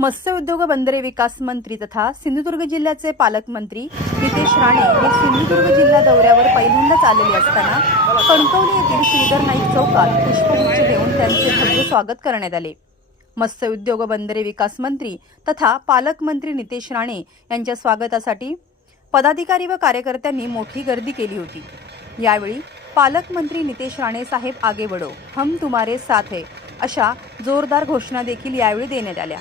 मत्स्य उद्योग बंदरे विकास मंत्री तथा सिंधुदुर्ग जिल्ह्याचे पालकमंत्री नितेश राणे हे सिंधुदुर्ग जिल्हा दौऱ्यावर पहिल्यांदाच आलेले असताना कणकवली येथील श्रीधर नाईक चौकात पुष्पगुच्छ देऊन त्यांचे भव्य स्वागत करण्यात आले. मत्स्य उद्योग बंदरे विकास मंत्री तथा पालकमंत्री नितेश राणे यांच्या स्वागतासाठी पदाधिकारी व कार्यकर्त्यांनी मोठी गर्दी केली होती. यावेळी पालकमंत्री नितेश राणे साहेब आगे बढो हम तुम्हारे साथ है अशा जोरदार घोषणा देखील यावेळी देण्यात आल्या.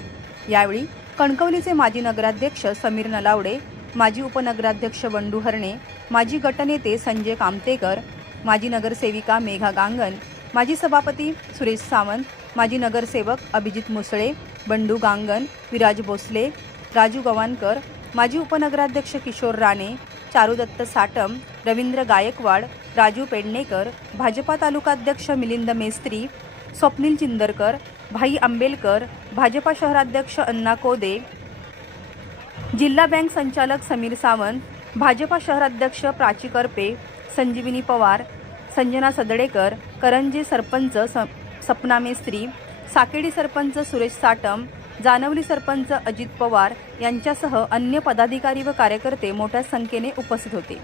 यावेळी कणकवलीचे माजी नगराध्यक्ष समीर नलावडे माजी उपनगराध्यक्ष बंडू हरणे माजी गटनेते संजय कामतेकर माजी नगरसेविका मेघा गांगण माजी सभापती सुरेश सावंत माजी नगरसेवक अभिजित मुसळे बंडू गांगण विराज भोसले राजू गवानकर माजी उपनगराध्यक्ष किशोर राणे चारुदत्त साटम रवींद्र गायकवाड राजू पेडणेकर भाजपा तालुकाध्यक्ष मिलिंद मेस्त्री स्वप्नील चिंदरकर भाई आंबेलकर भाजपा शहराध्यक्ष अण्णा कोदे जिल्हा बँक संचालक समीर सावंत भाजपा शहराध्यक्ष प्राची करपे संजीविनी पवार संजना सदडेकर करंजे सरपंच स सपना मेस्त्री साकेडी सरपंच सुरेश साटम जानवली सरपंच अजित पवार यांच्यासह अन्य पदाधिकारी व कार्यकर्ते मोठ्या संख्येने उपस्थित होते.